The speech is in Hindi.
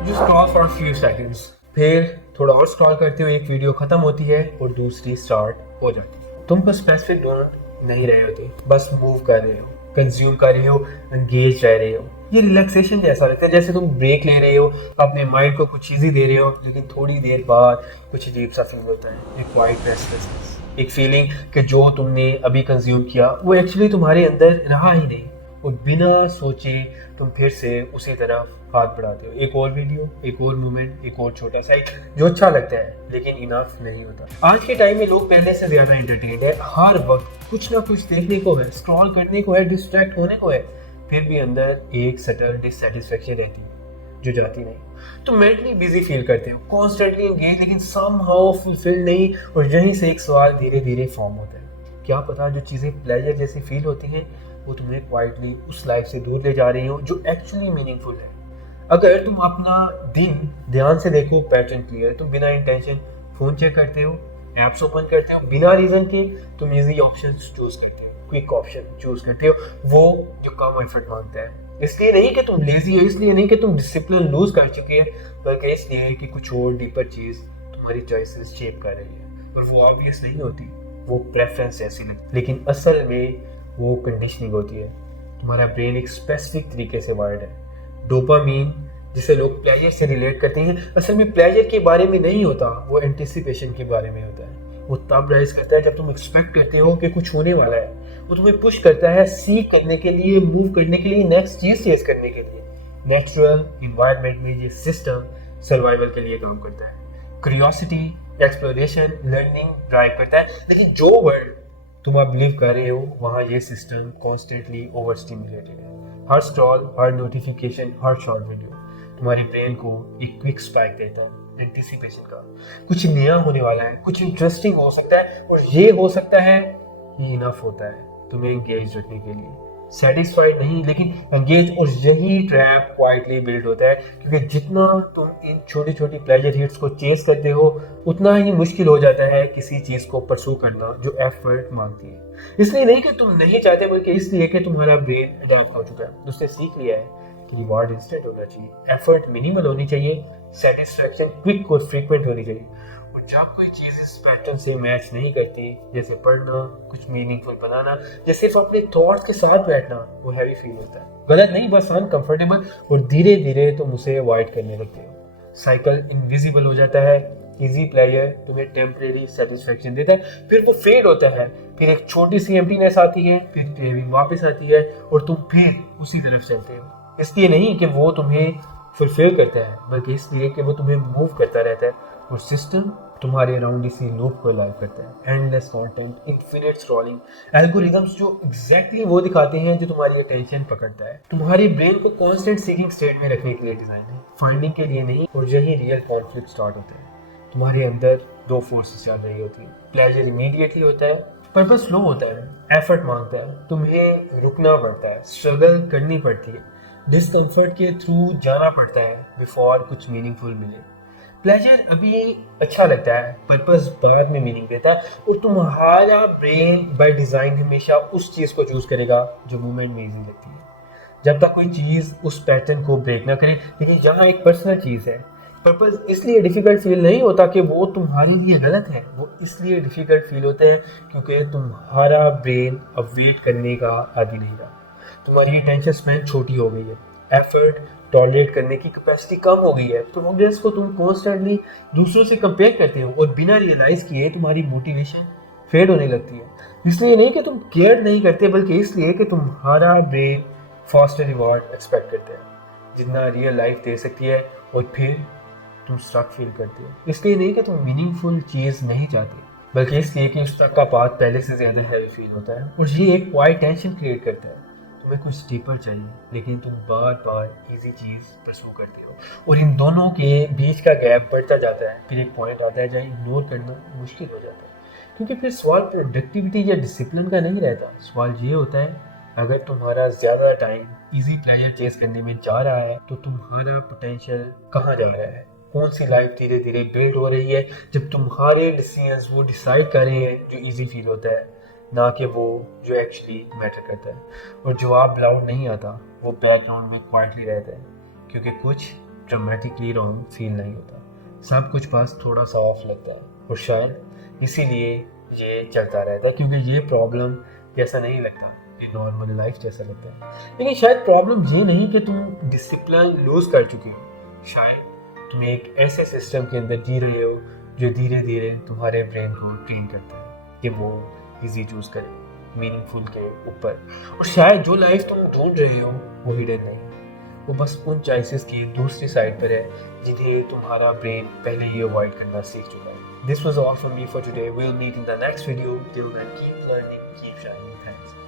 You scroll for few seconds, फिर थोड़ा और स्क्रॉल करते हो, एक वीडियो खत्म होती है और दूसरी स्टार्ट हो जाती है। तुम पर स्पेसिफिक ढूंढ नहीं रहे होते, बस मूव कर रहे हो, कंज्यूम कर रहे हो, एंगेज रह रहे हो। ये रिलैक्सेशन जैसा लगता है, जैसे तुम ब्रेक ले रहे हो, अपने माइंड को कुछ चीज़ें दे रहे हो, लेकिन थोड़ी देर बाद कुछ अजीब सा फील होता है, एक क्वाइट रेस्टलेसनेस, एक फीलिंग कि जो तुमने अभी कंज्यूम किया वो एक्चुअली तुम्हारे अंदर रहा ही नहीं, और बिना सोचे तुम फिर से उसी तरफ हाथ बढ़ाते हो। एक और वीडियो, एक और मोमेंट, एक और छोटा सा जो अच्छा लगता है लेकिन इनफ नहीं होता। आज के टाइम में लोग पहले से ज्यादा एंटरटेन्ड है, हर वक्त कुछ ना कुछ देखने को है, स्क्रॉल करने को है, डिस्ट्रैक्ट होने को है, फिर भी अंदर एक सटल डिससेटिस्फेक्शन रहती है जो जाती नहीं। तो मेंटली बिजी फील करते हो, कॉन्स्टेंटली एंगेज, लेकिन समहाउ फुलफिल नहीं। और यहीं से एक सवाल धीरे धीरे फॉर्म होता है, क्या पता जो चीज़ें प्लेजर जैसी फील होती हैं वो तुम्हें क्वाइटली उस लाइफ से दूर ले जा रही हो जो एक्चुअली मीनिंगफुल है। अगर तुम अपना दिन ध्यान से देखो, पैटर्न क्लियर, तुम बिना इंटेंशन फोन चेक करते हो, एप्स ओपन करते हो बिना रीजन के, तुम इजी ऑप्शन चूज करते हो, क्विक ऑप्शन चूज करते हो, वो जो कम एफर्ट मांगता है। इसलिए नहीं कि तुम लेजी हो, इसलिए नहीं कि तुम डिसिप्लिन लूज कर चुके हैं, बल्कि इसलिए कि कुछ और डीपर चीज तुम्हारी चॉइसेस शेप कर रही है। और वो ऑब्वियस नहीं होती, वो प्रेफरेंस ऐसी लगती, लेकिन असल में वो कंडीशनिंग होती है। तुम्हारा ब्रेन एक स्पेसिफिक तरीके से वायर्ड है। डोपामीन, जिसे लोग प्लेजर से रिलेट करते हैं, असल में प्लेजर के बारे में नहीं होता, वो एंटिसिपेशन के बारे में होता है। वो तब राइज करता है जब तुम एक्सपेक्ट करते हो कि कुछ होने वाला है। वो तुम्हें पुश करता है सीख करने के लिए, मूव करने के लिए, नेक्स्ट चीज चेज करने के लिए। नेचुरल इन्वायरमेंट में ये सिस्टम सर्वाइवल के लिए काम करता है। क्यूरियोसिटी, एक्सप्लोरेशन, लर्निंग ड्राइव करता है, लेकिन जो वर्ल्ड तुम अब बिलीव कर रहे हो वहाँ ये सिस्टम कॉन्स्टेंटली ओवर स्टिमुलेटेड है। हर स्क्रॉल, हर नोटिफिकेशन, हर शॉर्ट वीडियो तुम्हारे ब्रेन को एक क्विक स्पाइक देता है एंटिसिपेशन का। कुछ नया होने वाला है, कुछ इंटरेस्टिंग हो सकता है, और ये हो सकता है, ये इनफ होता है तुम्हें एंगेज रखने के लिए। सेटिस्फाइड नहीं, लेकिन एंगेज। और यही ट्रैप क्वाइटली बिल्ड होता है, क्योंकि जितना तुम इन छोटी छोटी प्लेजर हिट्स को चेस करते हो, उतना ही मुश्किल हो जाता है किसी चीज को परसू करना जो एफर्ट मांगती है। इसलिए नहीं कि तुम नहीं चाहते, बल्कि इसलिए कि तुम्हारा ब्रेन अडेप्ट हो चुका है, उसने सीख लिया है कि रिवार्ड इंस्टेंट होना चाहिए, एफर्ट मिनिमल होनी चाहिए, सेटिस्फैक्शन क्विक और फ्रीक्वेंट होनी चाहिए। और जब कोई चीज इस पैटर्न से मैच नहीं करती, जैसे पढ़ना, कुछ मीनिंगफुल बनाना, या सिर्फ अपने थॉट्स के साथ बैठना, वो हैवी फील होता है। गलत नहीं, बस अनकंफर्टेबल, और धीरे धीरे तुम उसे अवॉइड करने लगते हो। साइकिल इनविजिबल हो जाता है। इजी प्लेजर तुम्हें टेम्परेरी सेटिस्फेक्शन देता है, फिर वो फेड होता है, फिर एक छोटी सी एम्प्टीनेस आती है, फिर क्रेविंग वापस आती है, और तुम फिर उसी तरफ चलते हो। इसलिए नहीं कि वो तुम्हें फुलफिल करता है, बल्कि इसलिए कि वो तुम्हें मूव करता रहता है, और सिस्टम तुम्हारे अराउंड इसी लूप को लाइव करता है। Endless content, infinite scrolling, algorithms जो एग्जैक्टली वो दिखाते हैं जो तुम्हारी अटेंशन पकड़ता है। तुम्हारे ब्रेन को कांस्टेंट सीकिंग स्टेट में रखने के लिए डिजाइन है, फाइंडिंग के लिए नहीं। और यही रियल कॉन्फ्लिक्ट स्टार्ट होता है। तुम्हारे अंदर दो फोर्सेस चल रही होती है। प्लेजर इमीडिएटली होता है, पर्पस स्लो होता है, एफर्ट मांगता है, तुम्हें रुकना पड़ता है, स्ट्रगल करनी पड़ती है, डिस्कम्फर्ट के थ्रू जाना पड़ता है बिफोर कुछ मीनिंगफुल मिले। प्लेजर अभी अच्छा लगता है, पर्पस बाद में मीनिंग देता है, और तुम्हारा ब्रेन बाय डिजाइन हमेशा उस चीज को चूज करेगा जो मूवमेंट में इजी लगती है, जब तक कोई चीज उस पैटर्न को ब्रेक ना करे। लेकिन यहाँ एक पर्सनल चीज है, पर्पस इसलिए डिफिकल्ट फील नहीं होता कि वो तुम्हारे लिए गलत है, वो इसलिए डिफिकल्ट फील होते हैं क्योंकि तुम्हारा ब्रेन अब वेट करने का आदी नहीं रहा। तुम्हारी अटेंशन स्पैन छोटी हो गई है, एफर्ट टॉलरेट करने की कैपेसिटी कम हो गई है। प्रोग्रेस को तुम कॉन्स्टेंटली दूसरों से कंपेयर करते हो, और बिना रियलाइज किए तुम्हारी मोटिवेशन फेड होने लगती है। इसलिए नहीं कि तुम केयर नहीं करते, बल्कि इसलिए कि तुम्हारा ब्रेन फास्टर रिवॉर्ड एक्सपेक्ट करता है जितना रियल लाइफ दे सकती है, और फिर तुम स्ट्रक फील करते हो। इसलिए नहीं कि तुम मीनिंगफुल चीज नहीं चाहते, बल्कि इसलिए कि उस तक का पाथ पहले से ज्यादा हैवी फील होता है, और ये एक क्वाइट टेंशन क्रिएट करता है। तुम्हें कुछ डीपर चाहिए, लेकिन तुम बार बार इजी चीज परस्यू करते हो, और इन दोनों के बीच का गैप बढ़ता जाता है। फिर एक पॉइंट आता है जहाँ इग्नोर करना मुश्किल हो जाता है, क्योंकि फिर सवाल प्रोडक्टिविटी या डिसिप्लिन का नहीं रहता। सवाल ये होता है, अगर तुम्हारा ज्यादा टाइम इजी प्लेजर चेस करने में जा रहा है, तो तुम्हारा पोटेंशियल कहाँ जा रहा है? कौन सी लाइफ धीरे धीरे बिल्ड हो रही है जब तुम्हारे डिसीजंस वो डिसाइड कर रहे हैं जो इजी फील होता है, ना कि वो जो एक्चुअली मैटर करता है। और जवाब लाउड नहीं आता, वो बैकग्राउंड में क्वाइटली रहता है, क्योंकि कुछ ड्रामेटिकली रॉन्ग फील नहीं होता, सब कुछ बस थोड़ा सा ऑफ लगता है, और शायद इसीलिए ये चलता रहता है, क्योंकि ये प्रॉब्लम जैसा नहीं लगता, ये नॉर्मल लाइफ जैसा लगता है। लेकिन शायद प्रॉब्लम ये नहीं कि तुम डिसिप्लिन लूज कर चुके हो, शायद तुम एक ऐसे सिस्टम के अंदर जी रहे हो जो धीरे धीरे तुम्हारे ब्रेन को ट्रेन करता है कि वो इजी चूज करे मीनिंगफुल के ऊपर। और शायद जो लाइफ तुम ढूंढ रहे हो वो हिडन नहीं, वो बस उन चॉइसेस की दूसरी साइड पर है जिन्हें तुम्हारा ब्रेन पहले ही अवॉइड करना सीख चुका है। This was all from me for today. We'll meet in the next video. Till then, keep learning, keep shining. Thanks.